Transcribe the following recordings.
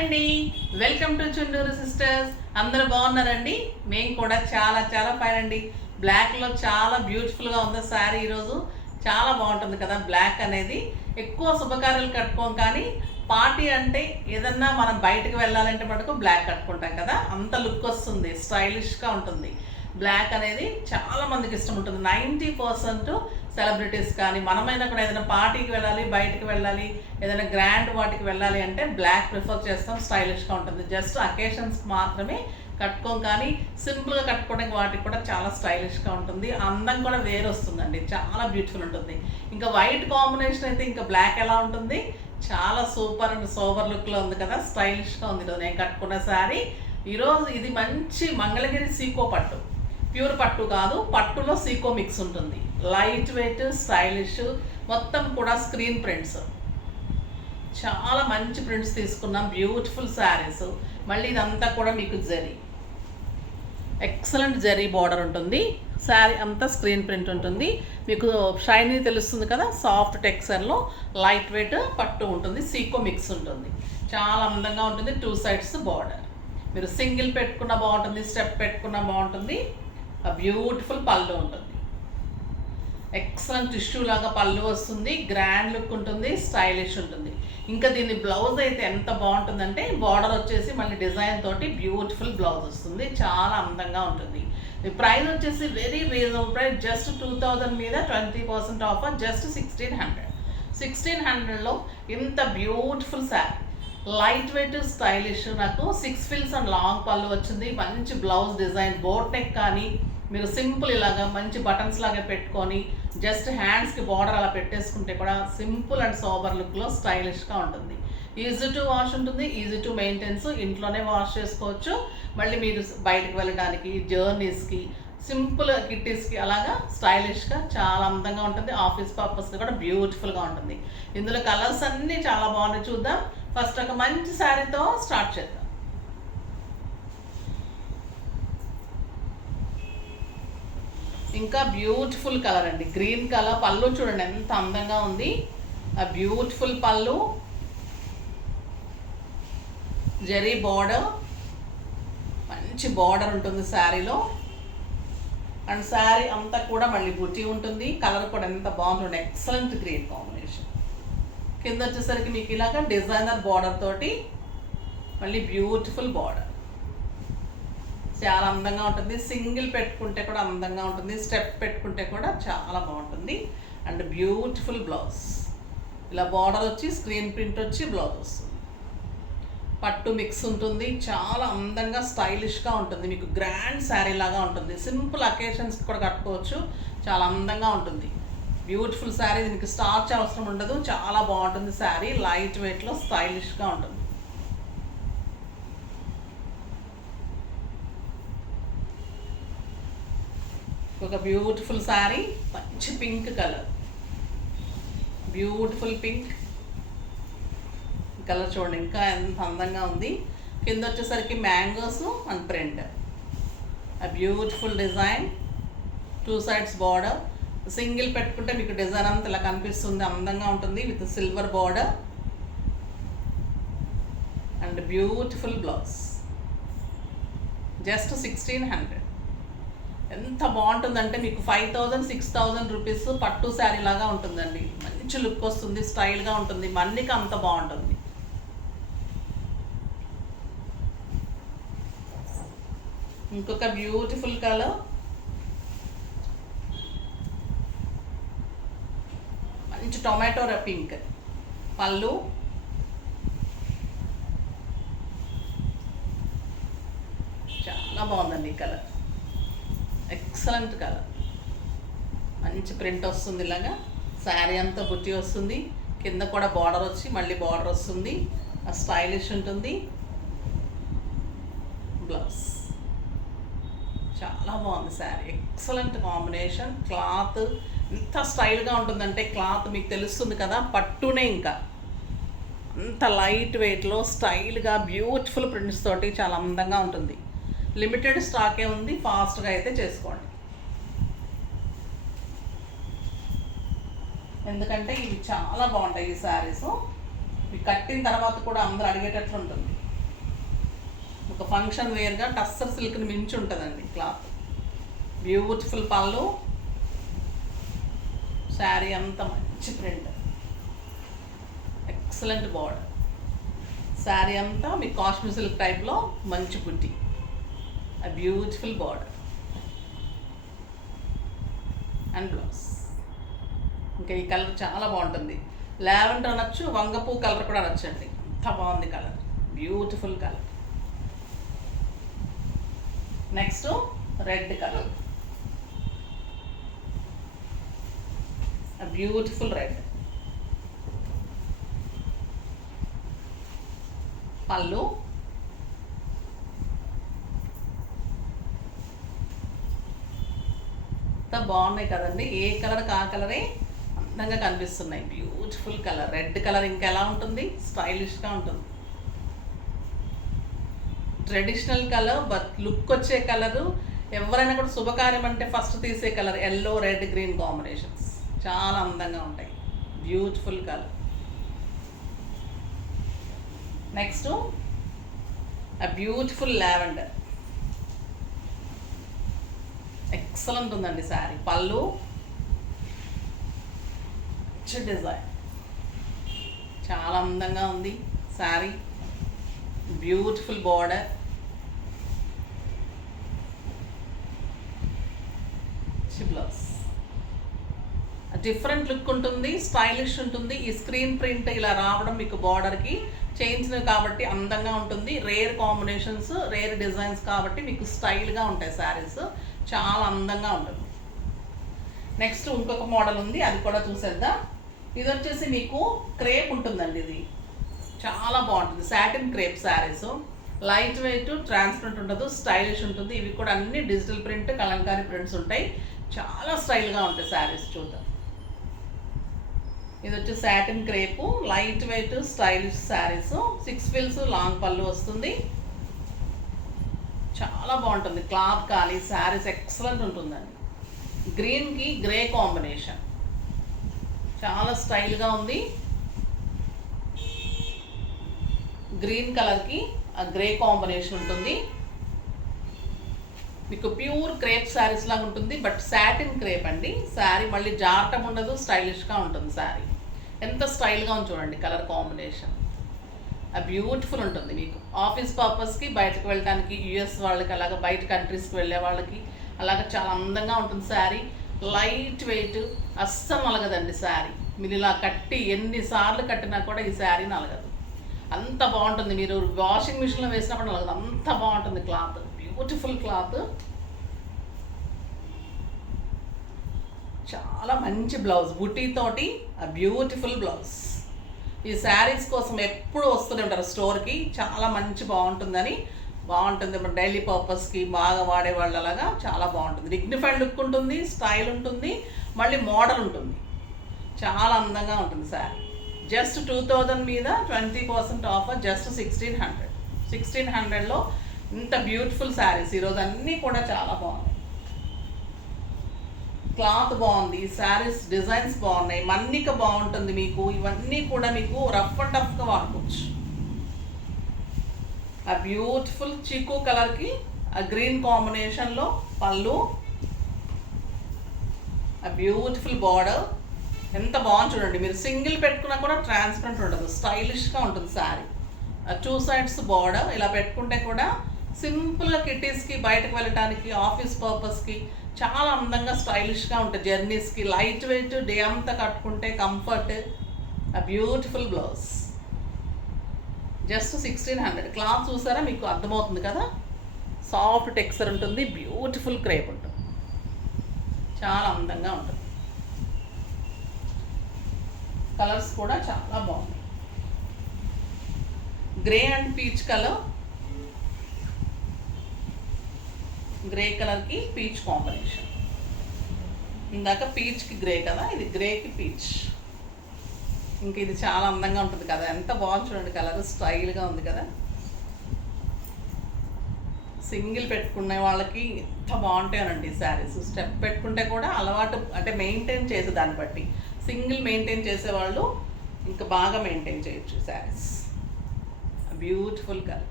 అండి, welcome to Chunduru sisters. అందరూ బాగున్నారండి? మేము కూడా చాలా చాలా ఫైన్ అండి. బ్లాక్లో చాలా బ్యూటిఫుల్గా ఉంది శారీ. ఈరోజు చాలా బాగుంటుంది కదా బ్లాక్ అనేది. ఎక్కువ శుభకార్యాలు కట్టుకోం, కానీ పార్టీ అంటే ఏదన్నా మనం బయటకు వెళ్ళాలంటే మటుకు బ్లాక్ కట్టుకుంటాం కదా, అంత లుక్ వస్తుంది, స్టైలిష్గా ఉంటుంది. బ్లాక్ అనేది చాలా మందికి ఇష్టం ఉంటుంది. 90% సెలబ్రిటీస్ కానీ మనమైనా కూడా ఏదైనా పార్టీకి వెళ్ళాలి, బయటికి వెళ్ళాలి, ఏదైనా గ్రాండ్ వాటికి వెళ్ళాలి అంటే బ్లాక్ ప్రిఫర్ చేస్తాం. స్టైలిష్గా ఉంటుంది. జస్ట్ అకేషన్స్కి మాత్రమే కట్టుకోం, కానీ సింపుల్గా కట్టుకోవడానికి వాటికి కూడా చాలా స్టైలిష్గా ఉంటుంది. అందం కూడా వేరు వస్తుందండి, చాలా బ్యూటిఫుల్ ఉంటుంది. ఇంకా వైట్ కాంబినేషన్ అయితే ఇంకా బ్లాక్ ఎలా ఉంటుంది, చాలా సూపర్ అండ్ సోబర్ లుక్లో ఉంది కదా, స్టైలిష్గా ఉంది. ఈరోజు నేను కట్టుకున్న శారీ. ఈరోజు ఇది మంచి మంగళగిరి సీకో పట్టు, ప్యూర్ పట్టు కాదు, పట్టులో సీకో మిక్స్ ఉంటుంది. లైట్ వెయిట్, స్టైలిష్, మొత్తం కూడా స్క్రీన్ ప్రింట్స్, చాలా మంచి ప్రింట్స్ తీసుకున్నాం. బ్యూటిఫుల్ శారీస్. మళ్ళీ ఇదంతా కూడా మీకు జరీ, ఎక్సలెంట్ జరీ బార్డర్ ఉంటుంది. శారీ అంతా స్క్రీన్ ప్రింట్ ఉంటుంది. మీకు షైనీ తెలుస్తుంది కదా, సాఫ్ట్ టెక్స్చర్లో లైట్ వెయిట్ పట్టు ఉంటుంది. సీకో మిక్స్ ఉంటుంది. చాలా అందంగా ఉంటుంది. 2 sides బార్డర్. మీరు సింగిల్ పెట్టుకున్న బాగుంటుంది, స్టెప్ పెట్టుకున్న బాగుంటుంది. బ్యూటిఫుల్ పళ్ళు ఉంటుంది. ఎక్సలెంట్ టిష్యూ లాగా పళ్ళు వస్తుంది. గ్రాండ్ లుక్ ఉంటుంది, స్టైలిష్ ఉంటుంది. ఇంకా దీని బ్లౌజ్ అయితే ఎంత బాగుంటుందంటే, బార్డర్ వచ్చేసి మళ్ళీ డిజైన్ తోటి బ్యూటిఫుల్ బ్లౌజ్ వస్తుంది. చాలా అందంగా ఉంటుంది. ఈ ప్రైస్ వచ్చేసి వెరీ రీజనబుల్ ప్రైస్. జస్ట్ 2000 మీద 20% ఆఫర్. జస్ట్ 1600. 1600లో ఇంత beautiful sari, light weight, stylish. నాకు 6 frills అండ్ లాంగ్ పళ్ళు వచ్చింది. మంచి బ్లౌజ్ డిజైన్, బోట్ నెక్ కానీ మీరు సింపుల్ ఇలాగా మంచి బటన్స్ లాగా పెట్టుకొని జస్ట్ హ్యాండ్స్కి బార్డర్ అలా పెట్టేసుకుంటే కూడా సింపుల్ అండ్ సోబర్ లుక్లో స్టైలిష్గా ఉంటుంది. ఈజీ టు వాష్ ఉంటుంది, ఈజీ టు మెయింటెన్స్. ఇంట్లోనే వాష్ చేసుకోవచ్చు. మళ్ళీ మీరు బయటకు వెళ్ళడానికి, జర్నీస్కి, సింపుల్ కిట్టీస్కి అలాగా స్టైలిష్గా చాలా అందంగా ఉంటుంది. ఆఫీస్ పర్పస్కి కూడా బ్యూటిఫుల్గా ఉంటుంది. ఇందులో కలర్స్ అన్నీ చాలా బాగున్నాయి. చూద్దాం. ఫస్ట్ ఒక మంచి శారీతో స్టార్ట్ చేద్దాం. ఇంకా బ్యూటిఫుల్ కలర్ అండి, గ్రీన్ కలర్. పళ్ళు చూడండి ఎంత అందంగా ఉంది. ఆ బ్యూటిఫుల్ పళ్ళు, జరీ బార్డర్, మంచి బార్డర్ ఉంటుంది శారీలో. అండ్ శారీ అంతా కూడా మళ్ళీ బుట్టి ఉంటుంది. కలర్ కూడా ఎంత బాగుంటుంది, ఎక్సలెంట్ గ్రీన్ కాంబినేషన్. కింద వచ్చేసరికి మీకు ఇలాగా డిజైనర్ బార్డర్ తోటి మళ్ళీ బ్యూటిఫుల్ బార్డర్. చాలా అందంగా ఉంటుంది. సింగిల్ పెట్టుకుంటే కూడా అందంగా ఉంటుంది, స్టెప్ పెట్టుకుంటే కూడా చాలా బాగుంటుంది. And beautiful blouse. ఇలా బార్డర్ వచ్చి స్క్రీన్ ప్రింట్ వచ్చి బ్లౌజ్ వస్తుంది. పట్టు మిక్స్ ఉంటుంది. చాలా అందంగా స్టైలిష్గా ఉంటుంది. మీకు గ్రాండ్ శారీ లాగా ఉంటుంది. సింపుల్ అకేషన్స్కి కూడా కట్టుకోవచ్చు. చాలా అందంగా ఉంటుంది. బ్యూటిఫుల్ శారీ. దీనికి స్టార్చ్ అవసరం ఉండదు. చాలా బాగుంటుంది శారీ. లైట్ వెయిట్లో స్టైలిష్గా ఉంటుంది. ఒక బ్యూటిఫుల్ శారీ, మంచి pink colour, beautiful pink colour. చూడండి ఇంకా ఎంత అందంగా ఉంది. కింద వచ్చేసరికి మ్యాంగోస్ అండ్ ప్రింట్. ఆ beautiful design, 2 sides border. Single పెట్టుకుంటే మీకు డిజైన్ అంతా ఇలా కనిపిస్తుంది, అందంగా ఉంటుంది. With silver border and beautiful blouse. Just 1600. ఎంత బాగుంటుందంటే మీకు 5000, 6000 రూపీస్ పట్టు శారీ లాగా ఉంటుందండి. మంచి లుక్ వస్తుంది, స్టైల్గా ఉంటుంది. మన్నికి అంత బాగుంటుంది. ఇంకొక బ్యూటిఫుల్ కలర్, మంచి టొమాటో పింక్ పళ్ళు. చాలా బాగుందండి ఈ కలర్, ఎక్సలెంట్ కలర్. మంచి ప్రింట్ వస్తుంది. ఇలాగా శారీ అంతా బుట్టి వస్తుంది. కింద కూడా బార్డర్ వచ్చి మళ్ళీ బార్డర్ వస్తుంది. స్టైలిష్ ఉంటుంది. బ్లౌజ్ చాలా బాగుంది శారీ. Excellent combination. క్లాత్ ఎంత స్టైల్గా ఉంటుందంటే, క్లాత్ మీకు తెలుస్తుంది కదా, పట్టునే ఇంకా అంత లైట్ వెయిట్లో స్టైల్గా బ్యూటిఫుల్ ప్రింట్స్ తోటి చాలా అందంగా ఉంటుంది. లిమిటెడ్ స్టాకే ఉంది. ఫాస్ట్గా అయితే చేసుకోండి, ఎందుకంటే ఇవి చాలా బాగుంటాయి ఈ శారీస్. ఇవి కట్టిన తర్వాత కూడా అందరూ అడిగేటట్లు ఉంటుంది. ఒక ఫంక్షన్ వేర్గా టస్సర్ సిల్క్ని మించి ఉంటుందండి క్లాత్. బ్యూటిఫుల్ పళ్ళు, శారీ అంతా మంచి ప్రింట్, ఎక్సలెంట్ బార్డర్. శారీ అంతా మీకు కాశ్మీర్ సిల్క్ టైప్లో మంచి బుట్టి, ఆ బ్యూటిఫుల్ బార్డర్ అండ్ బ్లౌజ్. ఇంకా ఈ కలర్ చాలా బాగుంటుంది. లావెండర్ అనొచ్చు, వంగపూ కలర్ కూడా అనొచ్చండి. అంత బాగుంది colour, beautiful colour. Next red colour, beautiful red. పళ్ళు, అంతా బాగున్నాయి కదండి. ఏ కలర్కి ఆ కలరే అందంగా కనిపిస్తున్నాయి. Beautiful colour. రెడ్ కలర్ ఇంకా ఎలా ఉంటుంది, స్టైలిష్గా ఉంటుంది. ట్రెడిషనల్ కలర్ బట్ లుక్ వచ్చే కలరు. ఎవరైనా కూడా శుభకార్యం అంటే ఫస్ట్ తీసే colour yellow, red, green combinations చాలా అందంగా ఉంటాయి. Beautiful colour. నెక్స్ట్ ఆ బ్యూటిఫుల్ లావెండర్, ఎక్సలెంట్ ఉందండి శారీ. పళ్ళు డిజైన్ చాలా అందంగా ఉంది sari. Beautiful border, blouse. Different look ఉంటుంది, స్టైలిష్ ఉంటుంది. ఈ స్క్రీన్ ప్రింట్ ఇలా రావడం మీకు బార్డర్కి చేయించినవి కాబట్టి అందంగా ఉంటుంది. రేర్ కాంబినేషన్స్, రేర్ డిజైన్స్ కాబట్టి మీకు స్టైల్గా ఉంటాయి శారీస్. చాలా అందంగా ఉంటుంది. నెక్స్ట్ ఇంకొక మోడల్ ఉంది, అది కూడా చూసేద్దాం. ఇది వచ్చేసి మీకు క్రేప్ ఉంటుందండి. ఇది చాలా బాగుంటుంది. Satin crepe saris, light weight, transparent ఉండదు, స్టైలిష్ ఉంటుంది. ఇవి కూడా అన్ని డిజిటల్ ప్రింట్, కలంకారీ ప్రింట్స్ ఉంటాయి. చాలా స్టైల్గా ఉంటాయి శారీస్. చూద్దాం. ఇది వచ్చి satin crepe, light weight, stylish saris. 6 ఫిల్స్, లాంగ్ పళ్ళు వస్తుంది. చాలా బాగుంటుంది క్లాత్ కానీ శారీస్ ఎక్సలెంట్ ఉంటుందండి. గ్రీన్కి గ్రే కాంబినేషన్ చాలా స్టైల్గా ఉంది. గ్రీన్ కలర్కి ఆ గ్రే కాంబినేషన్ ఉంటుంది. మీకు ప్యూర్ క్రేప్ శారీస్ లాగా ఉంటుంది, బట్ సాటిన్ క్రేప్ అండి. శారీ మళ్ళీ జారటం ఉండదు, స్టైలిష్గా ఉంటుంది శారీ. ఎంత స్టైల్గా ఉంది చూడండి కలర్ కాంబినేషన్. ఆ బ్యూటిఫుల్ ఉంటుంది. మీకు ఆఫీస్ పర్పస్కి, బయటకు వెళ్ళడానికి, యూఎస్ వాళ్ళకి, అలాగే బయట కంట్రీస్కి వెళ్ళే వాళ్ళకి అలాగే చాలా అందంగా ఉంటుంది శారీ. లైట్ వెయిట్, అస్సలు నలగదండి శారీ. మీరు ఇలా కట్టి ఎన్నిసార్లు కట్టినా కూడా ఈ శారీ నలగదు. అంత బాగుంటుంది. మీరు వాషింగ్ మిషన్లో వేసినప్పుడు నలగదు, అంత బాగుంటుంది క్లాత్. బ్యూటిఫుల్ క్లాత్, చాలా మంచి బ్లౌజ్, బుటీతోటి ఆ బ్యూటిఫుల్ బ్లౌజ్. ఈ శారీస్ కోసం ఎప్పుడు వస్తూనే ఉంటారు స్టోర్కి. చాలా మంచి బాగుంటుంది. డైలీ పర్పస్కి బాగా వాడేవాళ్ళు అలాగా చాలా బాగుంటుంది. డిగ్నిఫైడ్ లుక్ ఉంటుంది, స్టైల్ ఉంటుంది, మళ్ళీ మోడల్ ఉంటుంది. చాలా అందంగా ఉంటుంది శారీ. జస్ట్ 2000 మీద 20% ఆఫర్, జస్ట్ 1600. 1600లో ఇంత బ్యూటిఫుల్ శారీస్ ఈరోజు అన్నీ కూడా చాలా బాగున్నాయి. క్లాత్ బాగుంది, శారీస్ డిజైన్స్ బాగున్నాయి, మన్నిక బాగుంటుంది. మీకు ఇవన్నీ కూడా మీకు రఫ్ అండ్ టఫ్గా వాడుకోవచ్చు. ఆ బ్యూటిఫుల్ చీకు కలర్కి ఆ గ్రీన్ కాంబినేషన్లో పళ్ళు, ఆ బ్యూటిఫుల్ బార్డర్ ఎంత బాగుంది చూడండి. మీరు సింగిల్ పెట్టుకున్నా కూడా ట్రాన్స్పరెంట్ ఉండదు, స్టైలిష్గా ఉంటుంది శారీ. 2 సైడ్స్ బార్డర్ ఇలా పెట్టుకుంటే కూడా సింపుల్గా కిటీస్కి, బయటకు వెళ్ళటానికి, ఆఫీస్ పర్పస్కి చాలా అందంగా స్టైలిష్గా ఉంటుంది. జర్నీస్కి లైట్ వెయిట్, డే అంతా కట్టుకుంటే కంఫర్ట్. ఆ బ్యూటిఫుల్ బ్లౌజ్ జస్ట్ 1600. క్లాత్ చూసారా, మీకు అర్థమవుతుంది కదా. సాఫ్ట్ టెక్స్చర్ ఉంటుంది, బ్యూటిఫుల్ క్రేప్ ఉంటుంది, చాలా అందంగా ఉంటుంది. కలర్స్ కూడా చాలా బాగున్నాయి. Grey and peach colour, grey కలర్కి పీచ్ కాంబినేషన్. ఇందాక పీచ్కి గ్రే కదా, ఇది గ్రేకి పీచ్. ఇంక ఇది చాలా అందంగా ఉంటుంది కదా. ఎంత బాగుంది చూడండి కలర్, స్టైల్గా ఉంది కదా. సింగిల్ పెట్టుకునే వాళ్ళకి ఎంత బాగుంటాయనండి శారీస్. స్టెప్ పెట్టుకుంటే కూడా అలవాటు, అంటే మెయింటైన్ చేసే దాన్ని బట్టి. సింగిల్ మెయింటైన్ చేసేవాళ్ళు ఇంకా బాగా మెయింటైన్ చేయొచ్చు శారీస్. Beautiful colour.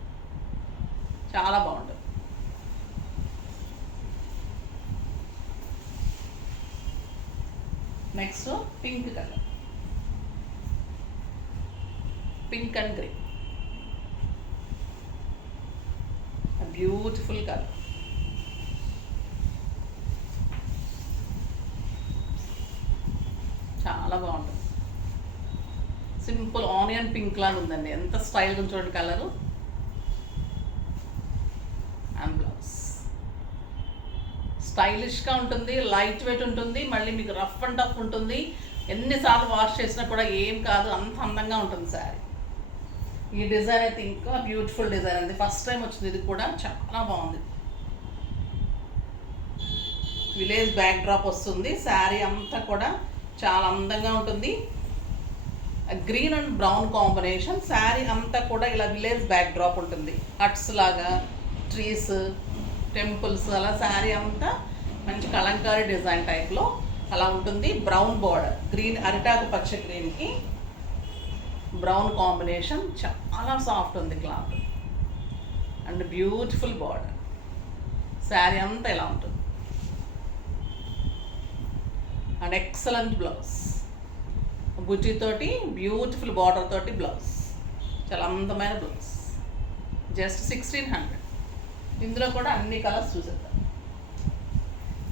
చాలా బాగుంటుంది. Next pink colour, pink and green, beautiful colour. చాలా బాగుంటుంది. సింపుల్ ఆనియన్ పింక్ లాగా ఉందండి, ఎంత స్టైల్గా చూడండి కలరు. అండ్ బ్లౌజ్ స్టైలిష్గా ఉంటుంది, లైట్ వెయిట్ ఉంటుంది, మళ్ళీ మీకు రఫ్ అండ్ టఫ్ ఉంటుంది. ఎన్నిసార్లు వాష్ చేసినా కూడా ఏం కాదు, అంత అందంగా ఉంటుంది శారీ. ఈ డిజైన్ అయితే ఇంకా బ్యూటిఫుల్ డిజైన్ అండి, ఫస్ట్ టైం వచ్చింది. ఇది కూడా చాలా బాగుంది. విలేజ్ బ్యాక్ డ్రాప్ వస్తుంది, శారీ అంతా కూడా చాలా అందంగా ఉంటుంది. Green and brown combination, sari అంతా కూడా ఇలా విలేజ్ బ్యాక్ డ్రాప్ ఉంటుంది. హట్స్ లాగా, ట్రీస్, టెంపుల్స్, అలా శారీ అంతా మంచి కలంకారీ డిజైన్ టైప్లో అలా ఉంటుంది. బ్రౌన్ బార్డర్, గ్రీన్ అరిటాకు పచ్చ గ్రీన్కి బ్రౌన్ కాంబినేషన్, చాలా సాఫ్ట్ ఉంది cloth and beautiful border. Sari అంతా ఇలా ఉంటుంది అండ్ ఎక్సలెంట్ బ్లౌజ్, బుజ్జితోటి బ్యూటిఫుల్ బార్డర్ తోటి బ్లౌజ్, చాలా అందమైన బ్లౌజ్. జస్ట్ 1600. ఇందులో కూడా అన్ని కలర్స్ చూసేద్దాం.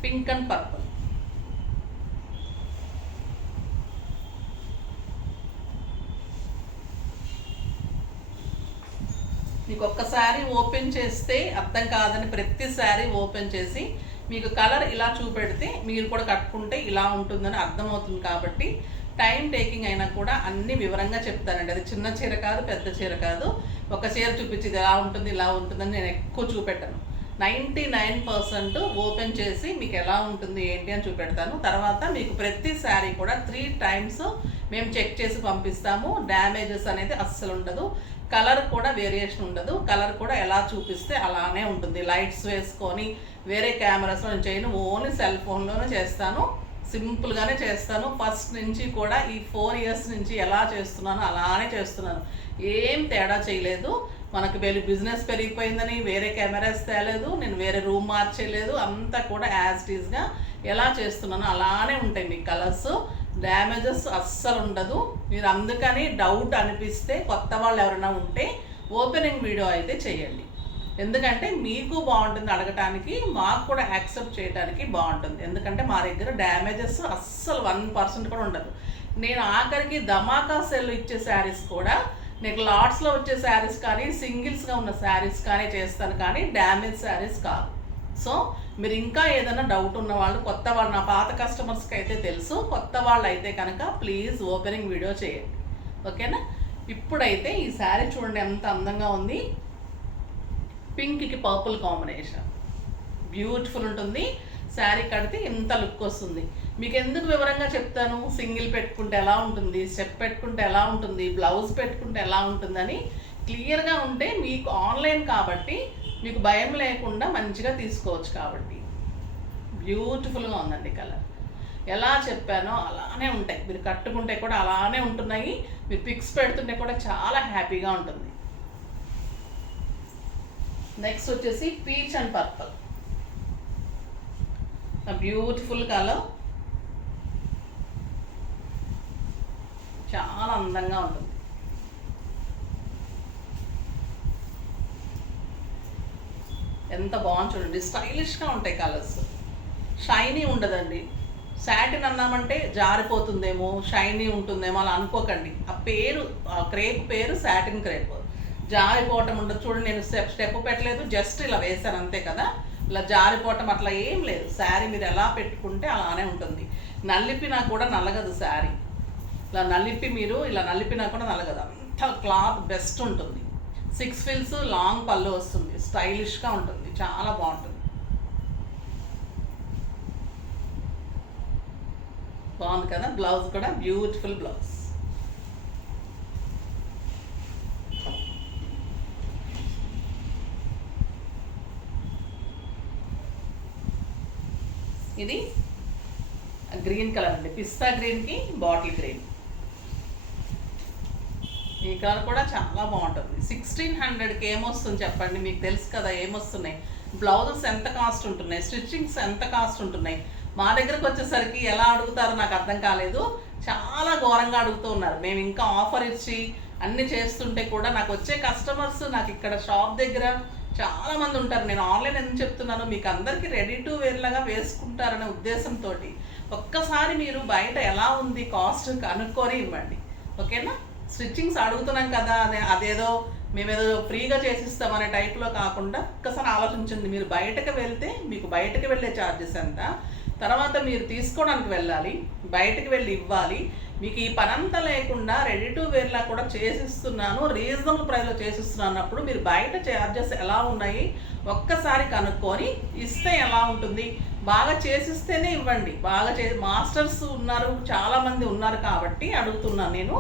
పింక్ అండ్ పర్పుల్, మీకు ఒక్క శారీ ఓపెన్ చేస్తే అర్థం కాదని ప్రతి శారీ ఓపెన్ చేసి మీకు కలర్ ఇలా చూపెడితే మీరు కూడా కట్టుకుంటే ఇలా ఉంటుందని అర్థమవుతుంది. కాబట్టి టైం టేకింగ్ అయినా కూడా అన్ని వివరంగా చెప్తానండి. అది చిన్న చీర కాదు, పెద్ద చీర కాదు. ఒక చీర చూపించి ఇది ఎలా ఉంటుంది ఇలా ఉంటుందని నేను ఎక్కువ చూపెట్టాను. 99% ఓపెన్ చేసి మీకు ఎలా ఉంటుంది ఏంటి అని చూపెడతాను. తర్వాత మీకు ప్రతి శారీ కూడా 3 times మేము చెక్ చేసి పంపిస్తాము. డ్యామేజెస్ అనేది అస్సలు ఉండదు, కలర్ కూడా వేరియేషన్ ఉండదు. కలర్ కూడా ఎలా చూపిస్తే అలానే ఉంటుంది. లైట్స్ వేసుకొని వేరే కెమెరాస్లో నేను చేయను, ఓన్లీ సెల్ ఫోన్లోనే చేస్తాను. సింపుల్గానే చేస్తాను. ఫస్ట్ నుంచి కూడా ఈ 4 years నుంచి ఎలా చేస్తున్నానో అలానే చేస్తున్నాను, ఏం తేడా చేయలేదు. మనకు బిజినెస్ పెరిగిపోయిందని వేరే కెమెరాస్ తేలేదు, నేను వేరే రూమ్ మార్చేయలేదు. అంతా కూడా యాజ్ ఇట్ ఈస్గా ఎలా చేస్తున్నానో అలానే ఉంటాయి మీ కలర్స్. డ్యామేజెస్ అస్సలు ఉండదు. మీరు అందుకని డౌట్ అనిపిస్తే కొత్త వాళ్ళు ఎవరైనా ఉంటే ఓపెనింగ్ వీడియో అయితే చేయండి. ఎందుకంటే మీకు బాగుంటుంది అడగటానికి, మాకు కూడా యాక్సెప్ట్ చేయడానికి బాగుంటుంది. ఎందుకంటే మా దగ్గర డ్యామేజెస్ అస్సలు 1% కూడా ఉండదు. నేను ఆఖరికి ధమాకా సెల్ ఇచ్చే శారీస్ కూడా, నీకు లాట్స్లో వచ్చే శారీస్ కానీ సింగిల్స్గా ఉన్న శారీస్ కానీ చేస్తాను, కానీ డ్యామేజ్ శారీస్ కాదు. సో మీరు ఇంకా ఏదైనా డౌట్ ఉన్న వాళ్ళు, కొత్త వాళ్ళు, నా పాత కస్టమర్స్కి అయితే తెలుసు, కొత్త వాళ్ళు అయితే కనుక ప్లీజ్ ఓపెనింగ్ వీడియో చేయండి, ఓకేనా. ఇప్పుడైతే ఈ శారీ చూడండి ఎంత అందంగా ఉంది. పింక్కి పర్పుల్ కాంబినేషన్ బ్యూటిఫుల్ ఉంటుంది. శారీ కడితే ఇంత లుక్ వస్తుంది. మీకు ఎందుకు వివరంగా చెప్తాను, సింగిల్ పెట్టుకుంటే ఎలా ఉంటుంది, స్టెప్ పెట్టుకుంటే ఎలా ఉంటుంది, బ్లౌజ్ పెట్టుకుంటే ఎలా ఉంటుందని క్లియర్గా ఉంటే మీకు ఆన్లైన్ కాబట్టి మీకు భయం లేకుండా మంచిగా తీసుకోవచ్చు. కాబట్టి బ్యూటిఫుల్గా ఉందండి కలర్. ఎలా చెప్పానో అలానే ఉంటాయి, మీరు కట్టుకుంటే కూడా అలానే ఉంటున్నాయి, మీరు పిక్స్ పెడుతుంటే కూడా చాలా హ్యాపీగా ఉంటుంది. నెక్స్ట్ వచ్చేసి peach and purple, beautiful colour, చాలా అందంగా ఉంటుంది. ఎంత బాగుంది చూడండి, స్టైలిష్గా ఉంటాయి కలర్స్. షైనీ ఉండదండి. శాటిన్ అన్నామంటే జారిపోతుందేమో, షైనీ ఉంటుందేమో అలా అనుకోకండి. ఆ పేరు, ఆ క్రేప్ పేరు శాటిన్ క్రేప్. జారిపోవటం ఉండదు. చూడండి, నేను స్టెప్ పెట్టలేదు, జస్ట్ ఇలా వేసాను అంతే కదా. ఇలా జారిపోవటం అట్లా ఏం లేదు. శారీ మీరు ఎలా పెట్టుకుంటే అలానే ఉంటుంది. నలిపినా కూడా నలగదు శారీ. ఇలా నలిపి మీరు ఇలా నలిపినా కూడా నలగదు, అంత క్లాత్ బెస్ట్ ఉంటుంది. 6 frills లాంగ్ పళ్ళు వస్తుంది, స్టైలిష్గా ఉంటుంది, చాలా బాగుంటుంది. బాగుంది కదా. బ్లౌజ్ కూడా బ్యూటిఫుల్ బ్లౌజ్. ఇది గ్రీన్ కలర్ అండి, పిస్తా గ్రీన్కి బాటిల్ గ్రీన్. ఈ కలర్ కూడా చాలా బాగుంటుంది. 1600కి ఏమొస్తుంది చెప్పండి, మీకు తెలుసు కదా ఏమొస్తున్నాయి. బ్లౌజెస్ ఎంత కాస్ట్ ఉంటున్నాయి, స్టిచ్చింగ్స్ ఎంత కాస్ట్ ఉంటున్నాయి. మా దగ్గరకు వచ్చేసరికి ఎలా అడుగుతారో నాకు అర్థం కాలేదు. చాలా ఘోరంగా అడుగుతూ ఉన్నారు. మేము ఇంకా ఆఫర్ ఇచ్చి అన్ని చేస్తుంటే కూడా నాకు వచ్చే కస్టమర్స్ నాకు ఇక్కడ షాప్ దగ్గర చాలా మంది ఉంటారు. నేను ఆన్లైన్ ఎందుకు చెప్తున్నాను, మీకు అందరికీ రెడీ టు వేర్ లాగా వేసుకుంటారనే ఉద్దేశంతో ఒక్కసారి మీరు బయట ఎలా ఉంది కాస్ట్ కనుక్కొని ఇవ్వండి, ఓకేనా. స్టిచ్చింగ్స్ అడుగుతున్నాం కదా అదేదో మేమేదో ఫ్రీగా చేసిస్తామనే టైప్లో కాకుండా ఒక్కసారి ఆలోచించండి. మీరు బయటకు వెళ్తే మీకు బయటకు వెళ్ళే ఛార్జెస్ ఎంత, తర్వాత మీరు తీసుకోవడానికి వెళ్ళాలి, బయటకు వెళ్ళి ఇవ్వాలి. మీకు ఈ పనంతా లేకుండా రెడీ టు వేర్లా కూడా చేసిస్తున్నాను, రీజనబుల్ ప్రైస్లో చేసిస్తున్నాను అన్నప్పుడు మీరు బయట ఛార్జెస్ ఎలా ఉన్నాయి ఒక్కసారి కనుక్కొని ఇస్తే ఎలా ఉంటుంది. బాగా చేసిస్తేనే ఇవ్వండి. బాగా మాస్టర్స్ ఉన్నారు, చాలామంది ఉన్నారు కాబట్టి అడుగుతున్నాను, నేను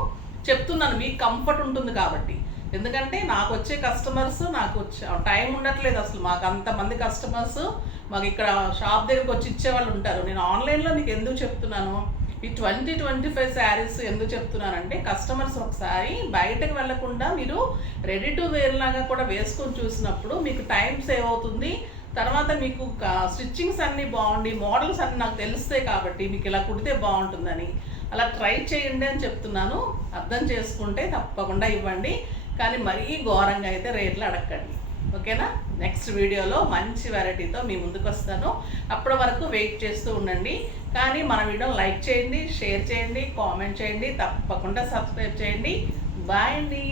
చెప్తున్నాను, మీకు కంఫర్ట్ ఉంటుంది కాబట్టి. ఎందుకంటే నాకు వచ్చే కస్టమర్స్ నాకు టైం ఉండట్లేదు అసలు. మాకు అంతమంది కస్టమర్స్ మాకు ఇక్కడ షాప్ దగ్గరకు వచ్చి ఇచ్చేవాళ్ళు ఉంటారు. నేను ఆన్లైన్లో మీకు ఎందుకు చెప్తున్నాను, ఈ 20-25 శారీస్ ఎందుకు చెప్తున్నానంటే కస్టమర్స్ ఒకసారి బయటకు వెళ్లకుండా మీరు రెడీ టు వేర్ లాగా కూడా వేసుకొని చూసినప్పుడు మీకు టైం సేవ్ అవుతుంది. తర్వాత మీకు స్టిచ్చింగ్స్ అన్నీ బాగుండి మోడల్స్ అన్నీ నాకు తెలుస్తాయి కాబట్టి మీకు ఇలా కుడితే బాగుంటుందని అలా ట్రై చేయండి అని చెప్తున్నాను. అర్థం చేసుకుంటే తప్పకుండా ఇవ్వండి, కానీ మరీ ఘోరంగా అయితే రేట్లు అడగండి, ఓకేనా. నెక్స్ట్ వీడియోలో మంచి వెరైటీతో మీ ముందుకు వస్తాను. అప్పటి వరకు వెయిట్ చేస్తూ ఉండండి. కానీ మన వీడియో లైక్ చేయండి, షేర్ చేయండి, కామెంట్ చేయండి, తప్పకుండా సబ్స్క్రైబ్ చేయండి. బాయ్ అండి.